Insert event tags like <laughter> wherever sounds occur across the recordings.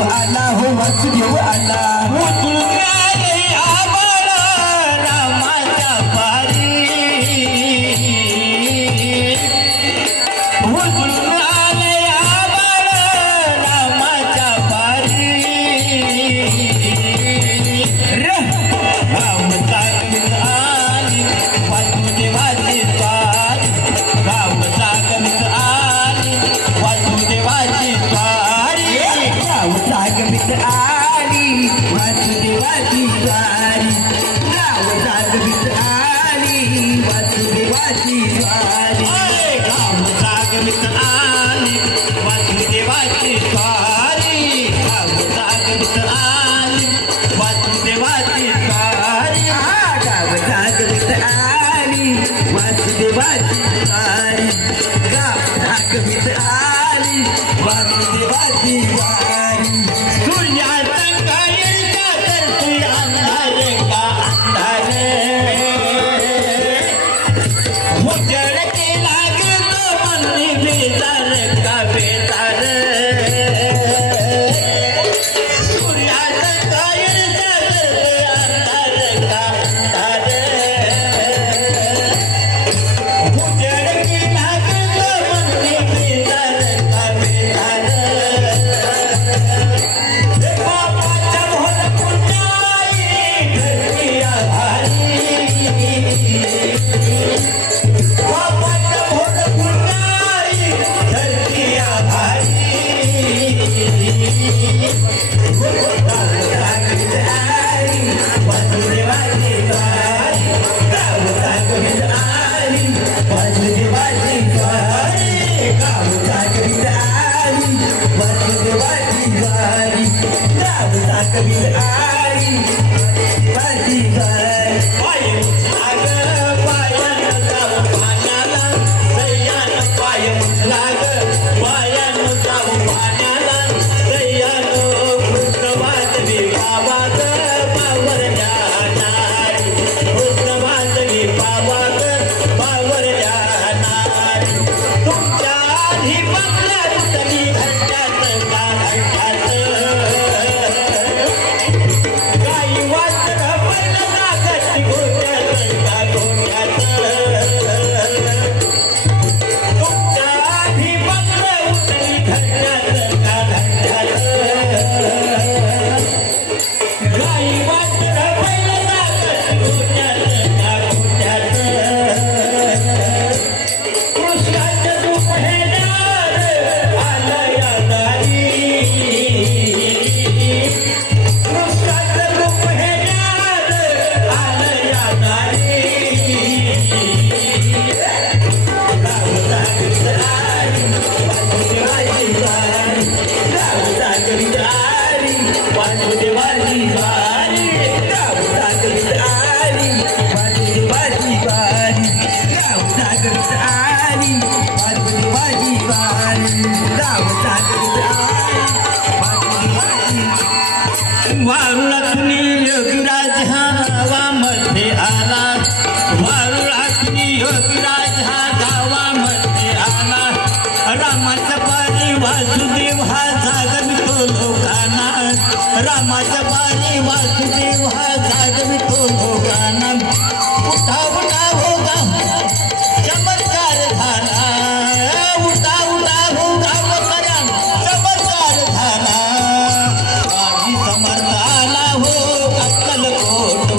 वासुदेव आला हो वासुदेव आला उतरून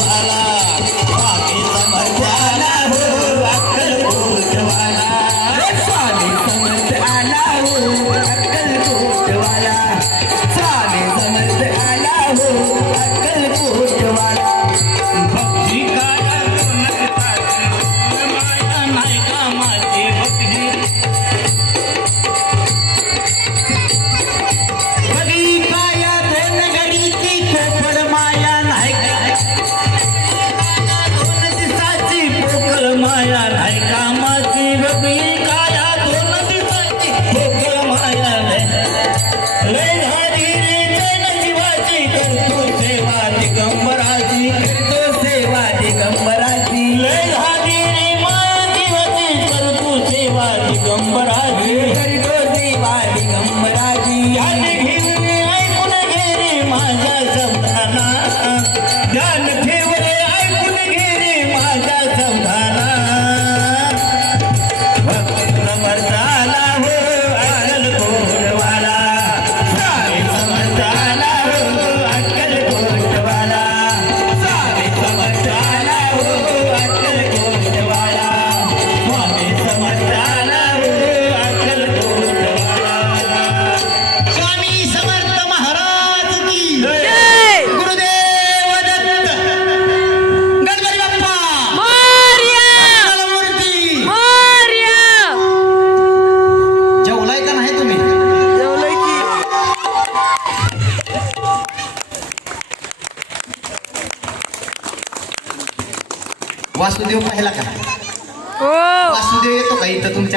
على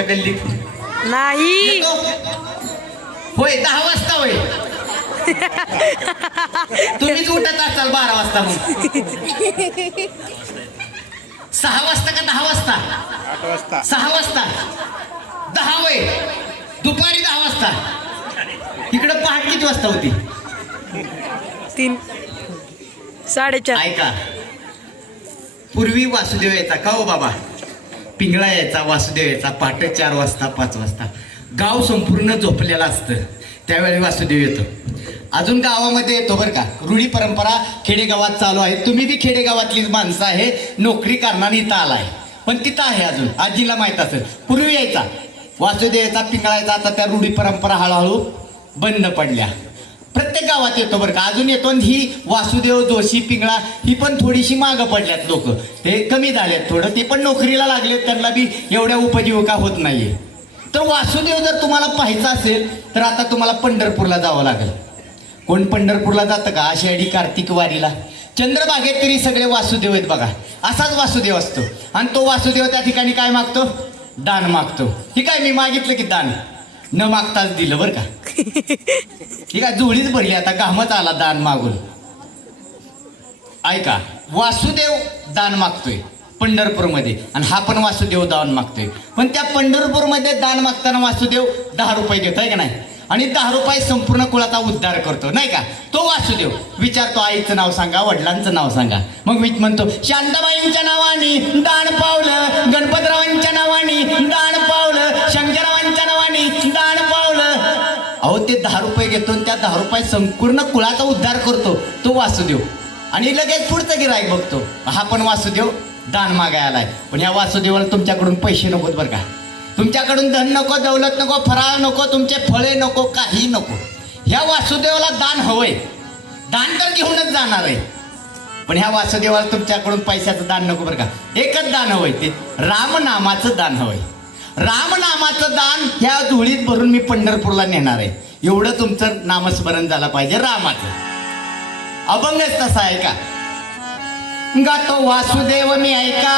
तुमच्या गल्लीत नाही. येतो होय दहा वाजता होय. तुम्हीच उठत असाल बारा वाजता मग. सहा वाजता का दहा वाजता? सहा वाजता. दहा वय दुपारी दहा वाजता. इकडं पहाट किती वाजता होती? तीन. साडेचार. ऐका. पूर्वी वासुदेव यायचा का हो बाबा? पिंगळा यायचा वासुदेव यायचा पहाटे चार वाजता पाच वाजता. गाव संपूर्ण झोपलेलं असतं. त्यावेळी वासुदेव येतो. अजून गावामध्ये येतो बरं का. रूढी परंपरा खेडेगावात चालू आहे. तुम्ही बी खेडेगावातलीच माणसं आहे नोकरी कारणाने इथं आला आहे पण तिथं आहे अजून. आजीला माहीत असेल. पूर्वी यायचा. वासुदेव यायचा पिंगळा यायचा. आता त्या रूढी परंपरा हळूहळू बंद पडल्या. प्रत्येक गावात येतो बरं का. अजून येतो आणि ही वासुदेव जोशी पिंगळा ही पण थोडीशी मागं पडल्यात लोक. ते कमी झाल्यात थोडं. ते पण नोकरीला लागले त्यांना बी एवढ्या उपजीविका होत नाहीये. तर वासुदेव जर तुम्हाला पाहायचा असेल तर आता तुम्हाला पंढरपूरला जावं लागेल. कोण पंढरपूरला जातं का? आषाढी कार्तिक वारीला. चंद्रबागेत तरी सगळे वासुदेव आहेत बघा. असाच वासुदेव असतो. आणि तो वासुदेव त्या ठिकाणी काय मागतो? दान मागतो. ही काय मी मागितलं की दान? न मागताच दिलं बरं का? ठीक आहे जुळीच भरली आता घामच आला दान मागून. ऐका वासुदेव दान मागतोय पंढरपूरमध्ये आणि हा पण वासुदेव दान मागतोय. पण त्या पंढरपूरमध्ये दान मागताना वासुदेव दहा रुपये घेतो आहे का नाही? आणि दहा रुपये संपूर्ण कुळाचा उद्धार करतो नाही का? तो वासुदेव. विचारतो आईचं नाव सांगा वडिलांचं नाव सांगा. मग मी म्हणतो शांताबाईंच्या नावाने दान पावलं गणपतरावांच्या नावाने दान पावलं शंकरराव नावाने दान पावलं. अहो ते दहा रुपये घेतो आणि त्या दहा रुपये संपूर्ण कुळाचा उद्धार करतो. तो वासुदेव. आणि लगेच पुढचं गिराईक बघतो. हा पण वासुदेव दान मागायला आलाय. पण या वासुदेवाला तुमच्याकडून पैसे नकोत बरं का. तुमच्याकडून धन नको दौलत नको फराळ नको तुमचे फळे नको काही नको. ह्या वासुदेवाला दान हवंय. दान तर घेऊनच जाणार आहे. पण ह्या वासुदेवाला तुमच्याकडून पैशाचं दान नको बरं का. एकच दान हवंय ते. रामनामाचं दान हवंय. रामनामाचं दान ह्या धुळीत भरून मी पंढरपूरला नेणार आहे. एवढं तुमचं नामस्मरण झालं पाहिजे रामाचं. अभंगच तसा आहे का? गातो वासुदेव मी ऐका.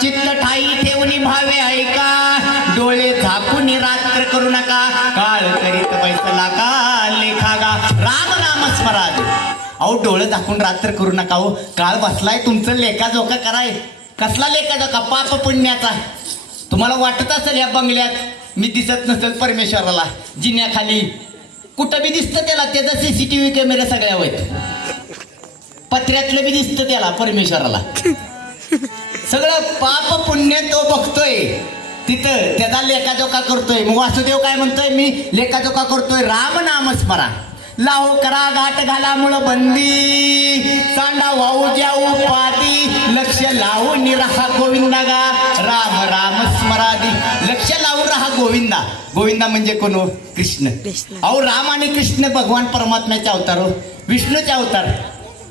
चित्त ठाई ठेवणी भावे ऐका. डोळे झाकून रात्र करू नका. काळ करीत बैसला का लेखा गा. राम नाम स्मराज. अहो डोळे झाकून रात्र करू नका हो. काळ बसलाय तुमचं लेखा जोखा कराय. कसला लेखा जोखा पाप पुण्याचा. तुम्हाला वाटत असेल या बंगल्यात मी दिसत नसेल परमेश्वराला. जिन्याखाली कुठं बी दिसतं त्याला त्याचा सीसीटीव्ही कॅमेरा सगळ्या आहेत पत्र्यातलं बी दिसतं त्याला परमेश्वराला. सगळं पाप पुण्य तो बघतोय. तिथं त्याचा लेखाजोखा करतोय. मग वासुदेव काय म्हणतोय? मी लेखाजोखा करतोय. राम नामस्मरा. लाहो करा गाठ घाला मुळ बंदी. चांडा वाहू ज्या उपादी लक्ष लावून राहा गोविंदा गा. राम राम स्मरादी लक्ष लावून राहा गोविंदा. गोविंदा म्हणजे कोण हो? कृष्ण. अहो राम आणि कृष्ण भगवान परमात्म्याचे अवतार हो. विष्णूचे अवतार.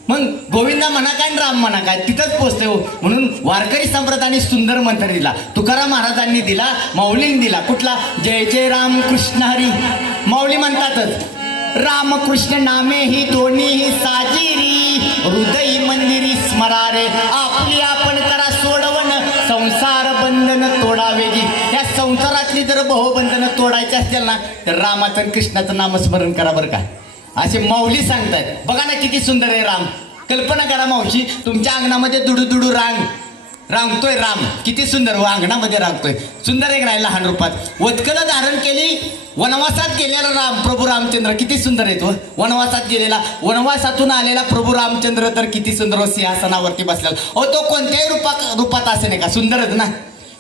मग गोविंदा म्हणा काय आणि राम म्हणा काय? तिथंच पोचते हो. म्हणून वारकरी संप्रदायाने सुंदर मंत्र दिला. तुकाराम महाराजांनी दिला. माऊलीने दिला. कुठला? जय जय राम कृष्ण हरी. माऊली म्हणतातच. रामकृष्ण नामे ही दोन्ही साजिरी. हृदय मंदिरी स्मरारे. आपली आपण करा सोडवण. संसार बंधन तोडावे जी या संसारातली जर बहुबंधनं तोडायची असतील ना तर रामाचं आणि कृष्णाचं नामस्मरण करा बरं का. असे माऊली सांगतायत. बघा ना किती सुंदर आहे राम. कल्पना करा मावशी तुमच्या अंगणामध्ये दुडू दुडू रांग. रांगतोय राम. किती सुंदर व अंगणामध्ये रांगतोय. सुंदर एक नाही लहान रूपात. वतकलं धारण केली वनवासात गेलेला राम प्रभू रामचंद्र. किती सुंदर येतो हो. व वनवासात गेलेला वनवासातून आलेला प्रभू रामचंद्र तर किती सुंदर व सिंहासनावरती बसलेला. अहो तो कोणत्याही रूपात रूपात असे नाही का? सुंदरच ना.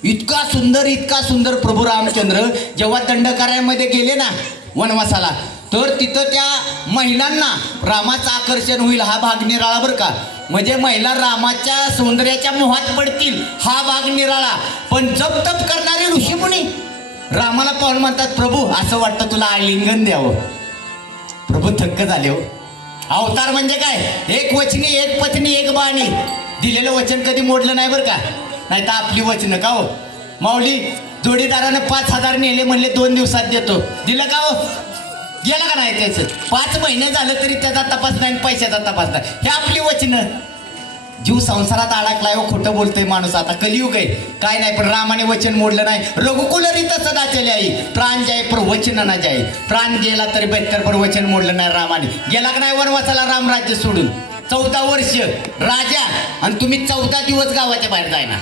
इतका सुंदर इतका सुंदर प्रभू रामचंद्र जेव्हा दंडकार्यामध्ये गेले ना वनवासाला तर तिथं त्या महिलांना रामाचं आकर्षण होईल हा भाग निराळा बरं का? म्हणजे महिला रामाच्या सौंदर्याच्या मोहात पडतील हा भाग निराळा. पण जप तप करणारे ऋषीमुनी रामाला पाहून म्हणतात प्रभू असं वाटतं तुला आलिंगन द्यावं. प्रभू थक्क झाले हो. अवतार म्हणजे काय? एक वचनी एक पत्नी एक बाणी. दिलेलं वचन कधी मोडलं नाही बरं का? नाही तर आपली वचनं का हो? माऊली जोडीदारानं पाच हजार नेले म्हणले दोन दिवसात देतो. दिलं का हो? गेलं का नाही त्याचं पाच महिने झालं तरी त्याचा तपास नाही आणि पैशाचा तपास नाही. हे आपली वचनं. जीव संसारात अडकलाय हो खोटं बोलतोय माणूस आता. कलियुग आहे. काय नाही पण रामाने वचन मोडलं नाही. रघुकुल रीत सदा चले आई. प्राण जाय पर वचन ना जाय. प्राण गेला तरी बेहतर पर वचन मोडलं नाही रामाने. गेला का नाही वनवासाला राम राज्य सोडून? चौदा वर्ष. राजा. आणि तुम्ही चौदा दिवस गावाच्या बाहेर जाय ना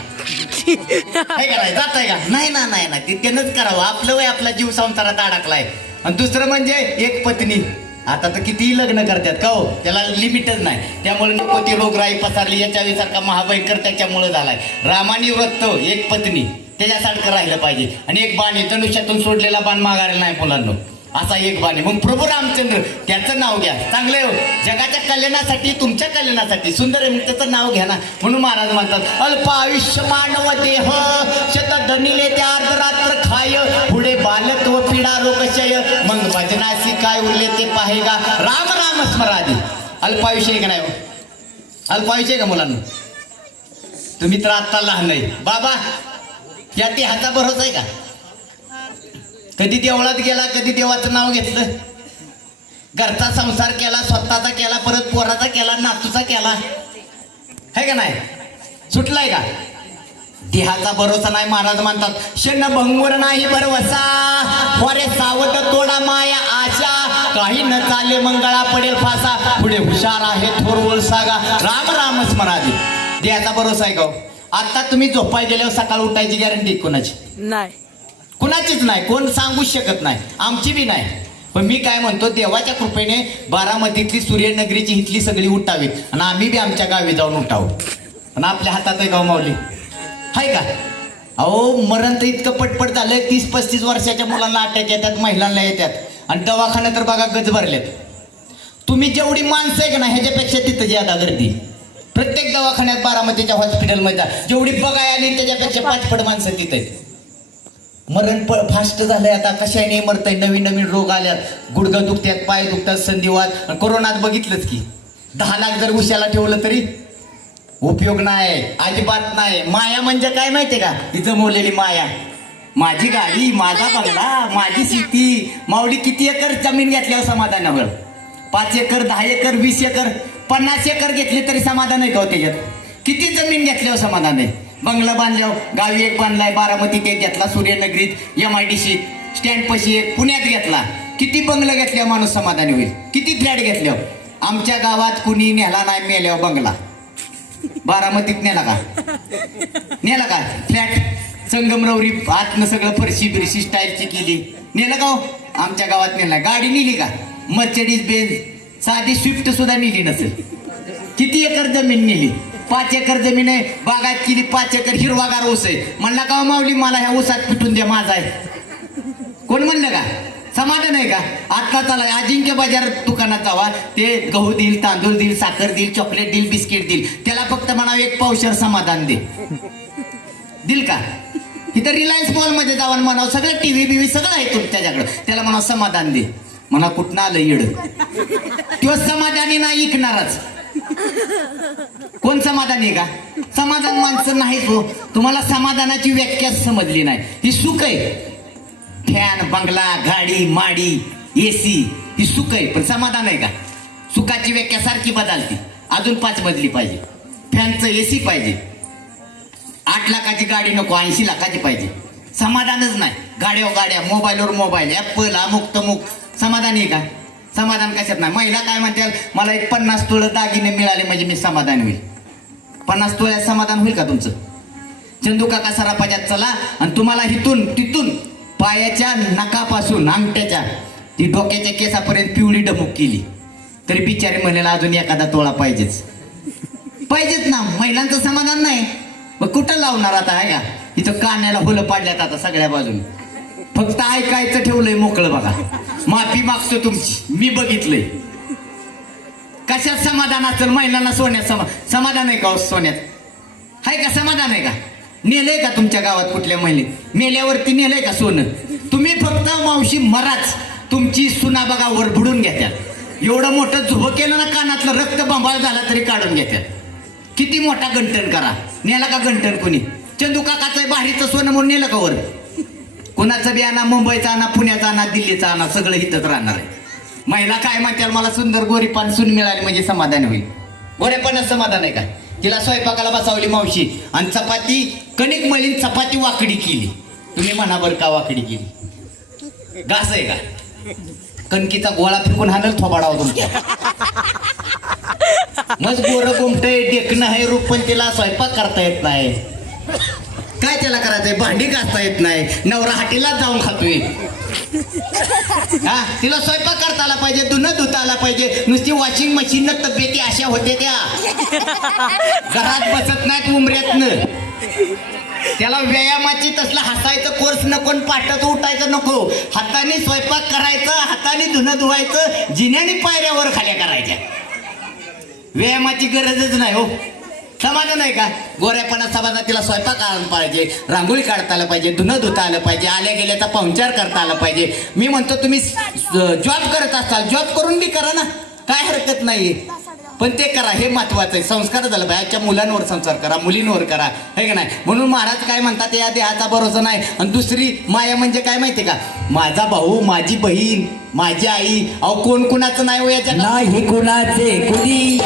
<laughs> हे कराय जात आहे का? नाही ना नाही ना. ते त्यानंच करावं. आपलं वय आपला जीव संसारात अडकलाय. आणि दुसरं म्हणजे एक पत्नी. आता तर कितीही लग्न करतात का हो? त्याला लिमिटच नाही. त्यामुळे नकोती रोगराई पसरली याच्या सारखा महाभयंकर त्याच्यामुळे झालाय. रामानी व्रत एक पत्नी. त्याच्यासारखं राहिलं पाहिजे. आणि एक बाण आहे तनुष्यातून सोडलेला बाण मागायला नाही मुलांना. असा एक बाणी आहे. मग प्रभू रामचंद्र त्याचं नाव घ्या. चांगलं आहे हो. जगाच्या कल्याणासाठी तुमच्या कल्याणासाठी सुंदर आहे त्याचं नाव घ्या ना. म्हणून महाराज म्हणतात अल्प आयुष्य मानव देह शत धनिले त्या अर्धरात्र खाय. पुढे बालत्व पिढा लोकशय मग भजनाशी काय उरले ते पाहेगा. राम राम स्मरादी अल्पायुष्य आहे का नाही हो? अल्पायुष्य आहे का मुलांना? तुम्ही तर आत्ता लहान नाही बाबा या ते हाता भरोसा आहे का? कधी देवळात गेला कधी देवाचं नाव घेतलं. घरचा संसार केला स्वतःचा केला परत पोराचा केला नातूचा केला. है का नाही? सुटलाय का? देहाचा भरोसा नाही महाराज म्हणतात शन भंगूर नाही भरवसा. वरे सावट तोडा माया आशा. काही न चाले मंगळा पडेल फासा. पुढे हुशार आहे थोर वळसागा राम राम स्मरादी देहाचा भरोसा आहे का हो? आता तुम्ही झोपाय गेल्यावर सकाळ उठायची गॅरंटी कोणाची? नाही. कुणाचीच नाही कोण सांगूच शकत नाही आमची बी नाही. पण मी काय म्हणतो देवाच्या कृपेने बारामतीतली सूर्यनगरीची इथली सगळी उठावीत आणि आम्ही बी आमच्या गावी जाऊन उठावू. आणि आपल्या हातात आहे गाव माऊली. हाय का? अहो मरण तर इतकं पटपट झालंय तीस पस्तीस वर्षाच्या मुलांना अटॅक येतात महिलांना येतात. आणि दवाखान्यात तर बघा गज भरलेत. तुम्ही जेवढी माणसं आहे का ना ह्याच्यापेक्षा तिथं ज्यादा गर्दी. प्रत्येक दवाखान्यात बारामतीच्या हॉस्पिटलमध्ये जा. जेवढी बघाय आली त्याच्यापेक्षा पाचपट माणसं तिथं आहेत. मरण प फास्ट झालंय आता. कशाने मरतंय? नवीन नवीन रोग आल्यात. गुडघं दुखतात पाय दुखतात संधिवात कोरोनात बघितलंच की. दहा लाख जर उशाला ठेवलं तरी? उपयोग नाही अजिबात नाही. माया म्हणजे काय माहितीये का? ही जमवलेली माया. माझी गाडी माझा बंगला माझी शेती मावडी किती एकर जमीन घेतल्यावर समाधानावर पाच एकर दहा एकर वीस एकर पन्नास एकर घेतली तरी समाधान आहे का हो त्याच्यात? किती जमीन घेतल्यावर समाधान आहे? बंगला बांधल्यावर गावी एक बांधलाय बारामतीत एक घेतला सूर्यनगरीत M I D C stand पशी एक पुण्यात घेतला. किती बंगला घेतल्या माणूस समाधानी होईल? किती फ्लॅट घेतल्या आमच्या गावात कुणी नेला नाही मेल्या बंगला. बारामतीत नेला का? नेला का? फ्लॅट. संगमरवरी आतनं सगळं फरशी बिरशी स्टाईलची केली. नेलं का हो? आमच्या गावात नेला गाडी नेली का? मर्चडीज बेंज साधी स्विफ्ट सुद्धा नेली नसेल. किती एकर जमीन नेली? पाच एकर जमीन आहे. बागायत केली पाच एकर हिरवागार ऊस आहे. म्हणला का माऊली मला ह्या ऊसात पिटून द्या माझा आहे. कोण म्हणलं का? समाधान आहे का? आत्ता चला अजिंक्य बाजार दुकानात जावा ते गहू देईल तांदूळ देईल साखर देईल चॉकलेट देईल बिस्किट देईल. त्याला फक्त म्हणा एक पावशर समाधान दे. दिल का? इथं रिलायन्स मॉलमध्ये जावा म्हणावं सगळं टीव्ही बिव्ही सगळं आहे तुमच्याकडे त्याला म्हणा समाधान दे. म्हणा कुठनं आलं येड किंवा समाधानी नाही ऐकणारच. कोण समाधानी आहे का? समाधान माणसं नाहीच हो. तुम्हाला समाधानाची व्याख्या समजली नाही. ही सुख आहे. फॅन बंगला गाडी माडी एसी ही सुख आहे. पण समाधान आहे का? सुखाची व्याख्या सारखी बदलती. अजून पाच बदली पाहिजे. फॅनचं एसी पाहिजे. आठ लाखाची गाडी नको ऐंशी लाखाची पाहिजे. समाधानच नाही. गाड्यावर गाड्या मोबाईलवर मोबाईल ॲपल अमुक तमुक. समाधान आहे का? समाधान कशात नाही? महिला काय म्हणतात मला एक पन्नास तुळ दागिने मिळाले म्हणजे मी समाधान होईल. पन्नास तुळ्यात समाधान होईल का तुमचं? चंदू काका सरापाच्यात चला आणि तुम्हाला इथून तिथून पायाच्या नकापासून अंगठ्याच्या ती डोक्याच्या केसापर्यंत पिवळी डमूक केली. तरी बिचारी म्हणेला अजून एखादा तोळा पाहिजेच. पाहिजेच ना महिलांचं समाधान नाही. मग कुठं लावणार आता आहे का? इथं कानाला होलं पाडल्यात आता सगळ्या बाजूने. फक्त ऐकायचं ठेवलंय मोकळं बघा. माफी मागतो तुमची. मी बघितलंय. कशात समाधान असेल? महिलांना सोन्यात समा समाधान आहे का हो सोन्यात? आहे का समाधान आहे का? नेलंय का तुमच्या गावात कुठल्या महिले मेल्यावरती नेलंय का सोनं? तुम्ही फक्त मावशी मराच. तुमची सुना बघा वर बुडून घेत्यात. एवढं मोठं झुबं केलं ना कानातलं रक्त बंबाळ झाला तरी काढून घेत्यात. किती मोठा गंटण करा. नेला का गंटण कोणी? चंदू काकाचं भारीचं सोनं म्हणून नेलं का वर? कुणाचं बी आणा मुंबईचा आणा पुण्याचा आणा दिल्लीचा आणा सगळं इथंच राहणार आहे. महिला काय म्हणतात मला सुंदर गोरीपान सून मिळाली म्हणजे समाधान होईल. गोरेपणात समाधान आहे का? तिला स्वयंपाकाला बसावली मावशी आणि चपाती कणिक मळीन चपाती वाकडी केली. तुम्ही म्हणा बरं का वाकडी केली. घास आहे का? कणकीचा गोळा फेकून हानल थोबाडावा तुमच्या. मग गोर गुमटय डेकणं आहे रूप पण तिला स्वयंपाक करता येत नाही. काय त्याला करायचंय? भांडी घासता येत नाही. नवरा हाटीला जाऊन खातोय. हा? तिला स्वयंपाक करता आला पाहिजे धुणं धुता आला पाहिजे. नुसती वॉशिंग मशीन तब्येती अशा होते त्या. घरात बसत नाहीत उमऱ्यातनं. त्याला व्यायामाची तसलं हसायचं कोर्स नको आणि पाटात उठायचं नको. हाताने स्वयंपाक करायचा हाताने धुणं धुवायचं जिन्याने पायऱ्यावर खाल्या करायच्या. व्यायामाची गरजच नाही हो. समाधान नाही का? गोऱ्यापणा समाधान तिला स्वयंपाक आला पाहिजे रांगोळी काढता आलं पाहिजे धुणं धुता आलं पाहिजे आल्या गेल्याचा पाहुणचार करता आला पाहिजे. मी म्हणतो तुम्ही जॉब करत असाल जॉब करून बी करा ना. काय हरकत नाही पण ते करा हे महत्वाचं आहे. संस्कार झालं पाहिजे. आजच्या मुलांवर संस्कार करा मुलींवर करा. हे का नाही? म्हणून महाराज काय म्हणतात या देहाचा भरोसा नाही. आणि दुसरी माया म्हणजे काय माहिती का? माझा भाऊ माझी बहीण माझी आई. अहो कोण कुणाचं नाही हो याच्या नाही कुणाचे? कुणी?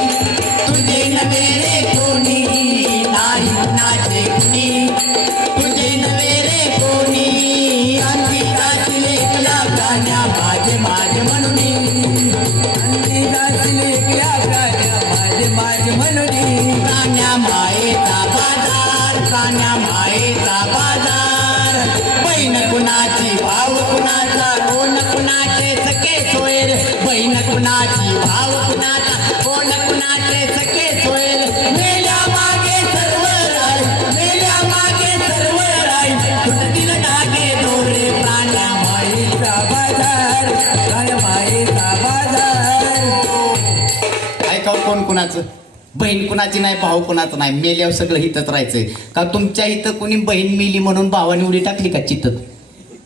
बहीण कुणाची नाही भाऊ कुणाचं नाही. मेल्यावर सगळं हितच राहायचंय. का तुमच्या इथं कुणी बहीण मेली म्हणून भावाने उडी टाकली का चितत?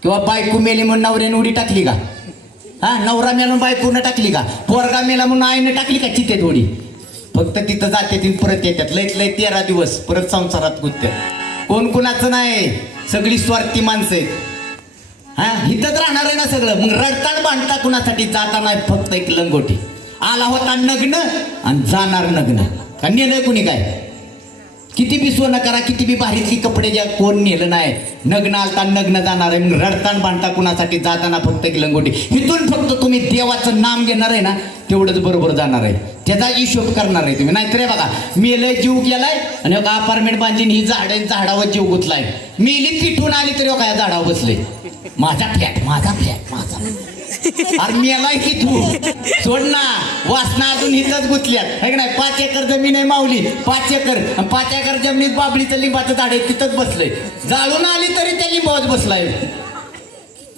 किंवा बायको मेली म्हणून नवऱ्याने उडी टाकली का? हा नवरा मेला म्हणून बायकोनं टाकली का? पोरगा मेला म्हणून आईनं टाकली का चितेत उडी? फक्त तिथं जाते ती परत येतात. लयत लय तेरा दिवस परत संसारात गुंततात. कोण कुणाचं नाही? सगळी स्वार्थी माणसं आहेत. हा इथंच राहणार आहे ना सगळं. मग रडताड बांधता कुणासाठी? जाता नाही फक्त एक लंगोटी. आला होता नग्न आणि जाणार नग्न. का नेलं कुणी काय? किती बी सोनं करा किती बी भारीतली कपडे ज्या कोण नेलं नाही. नग्न आलता नग्न जाणार आहे. मग रडताना बांधता कुणासाठी? जाताना फक्त एक लंगोटी. इथून फक्त तुम्ही देवाचं नाम घेणार आहे ना तेवढंच बरोबर जाणार आहे. त्याचा हिशोब करणार आहे तुम्ही. नाहीतर हे बघा मेलय जीव गेलाय आणि एक अपार्टमेंट बांधली ही झाड झाडावर जीव गुतलाय. मेली तिथून आली तरी हो काय झाडावर बसले? माझा फ्लॅट माझा फ्लॅट माझा. अरे मेलाय की तू सोड ना. वासना अजून हिथंच गुतल्यात. है नाही? पाच एकर जमीन आहे माऊली. पाच एकर. आणि पाच एकर जमिनीत बाबळीचं लिंबाचं झाड आहे तिथंच बसलंय. जाळून आली तरी त्या लिंबावर बसलाय.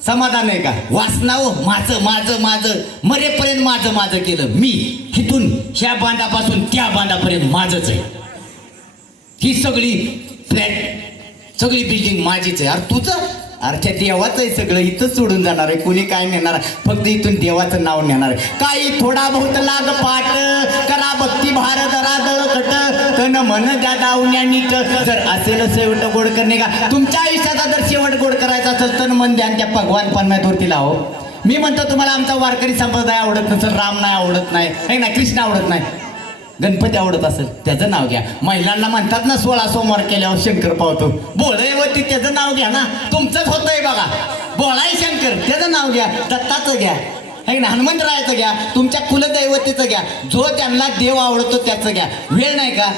समाधान आहे का? वासना हो माझं माझं माझं. मरेपर्यंत माझं माझं केलं. मी इथून ह्या बांधापासून त्या बांधापर्यंत माझंच आहे. ही सगळी फ्लॅट सगळी बिल्डिंग माझीच आहे. अरे तुझं? अरे देवाचं आहे सगळं इथंच सोडून जाणार आहे. कुणी काय नेणार? फक्त इथून देवाचं नाव नेणार आहे. काही थोडा बहुत लाग पाठ करा भक्ती भार जरा दळकट कन मन द्या दावण्या नीट. जर असेल शेवट गोड करणे का तुमच्या आयुष्याचा जर शेवट गोड करायचा असेल तर मन द्या त्या भगवान पन्नाथवरती लाव. मी म्हणतो तुम्हाला आमचा वारकरी संप्रदाय आवडत नसेल राम नाही आवडत नाही. ना कृष्ण आवडत नाही. गणपती आवडत असेल त्याचं नाव घ्या. महिलांना म्हणतात ना सोळा सोमवार केल्यावर शंकर पावतो. बोळेवरती त्याचं नाव घ्या ना. तुमचंच होतंय बघा. बोळाय शंकर त्याचं नाव घ्या. दत्ताचं घ्या. है ना हनुमंतरायाचं घ्या. तुमच्या कुलदैवतेचं घ्या. जो त्यांना देव आवडतो त्याचं घ्या. वेळ नाही का?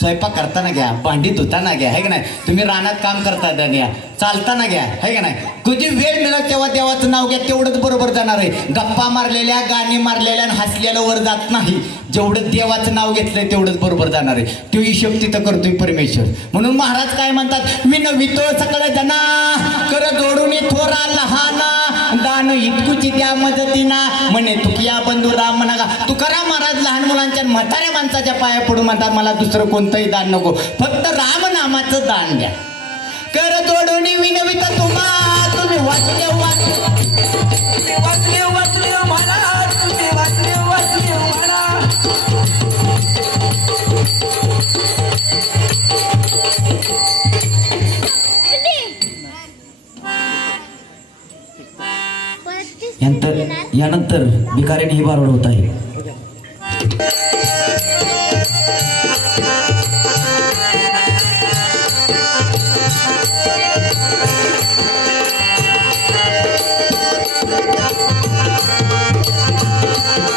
स्वयंपाक करताना घ्या भांडी धुताना घ्या है का नाही? तुम्ही रानात काम करता घ्या चालताना घ्या है का नाही? कधी वेळ मिळत तेव्हा देवाचं नाव घ्या तेवढंच बरोबर जाणार आहे. गप्पा मारलेल्या गाणी मारलेल्या आणि हसलेल्या वर जात नाही. जेवढं देवाचं नाव घेतलंय तेवढंच बरोबर जाणार आहे. तो हिशोब तिथं करतोय परमेश्वर. म्हणून महाराज काय म्हणतात? मी नवितो सकळ जना कर जोडून थोरा लहाना. दान इतकुची त्या मदतीना म्हणे तुकिया बंधू राम म्हणा का तुकाराम महाराज लहान मुलांच्या म्हाताऱ्या माणसाच्या पाया पडून म्हणतात मला दुसरं कोणतंही दान नको फक्त रामनामाचं दान द्या. कर जोडून विनवित तुम्हा तुम्ही वाचले वाचले वाचले वाचले महाराज तुम्ही वाचले यानंतर यानंतर भिकाऱ्याने ही बारवड होत आहे.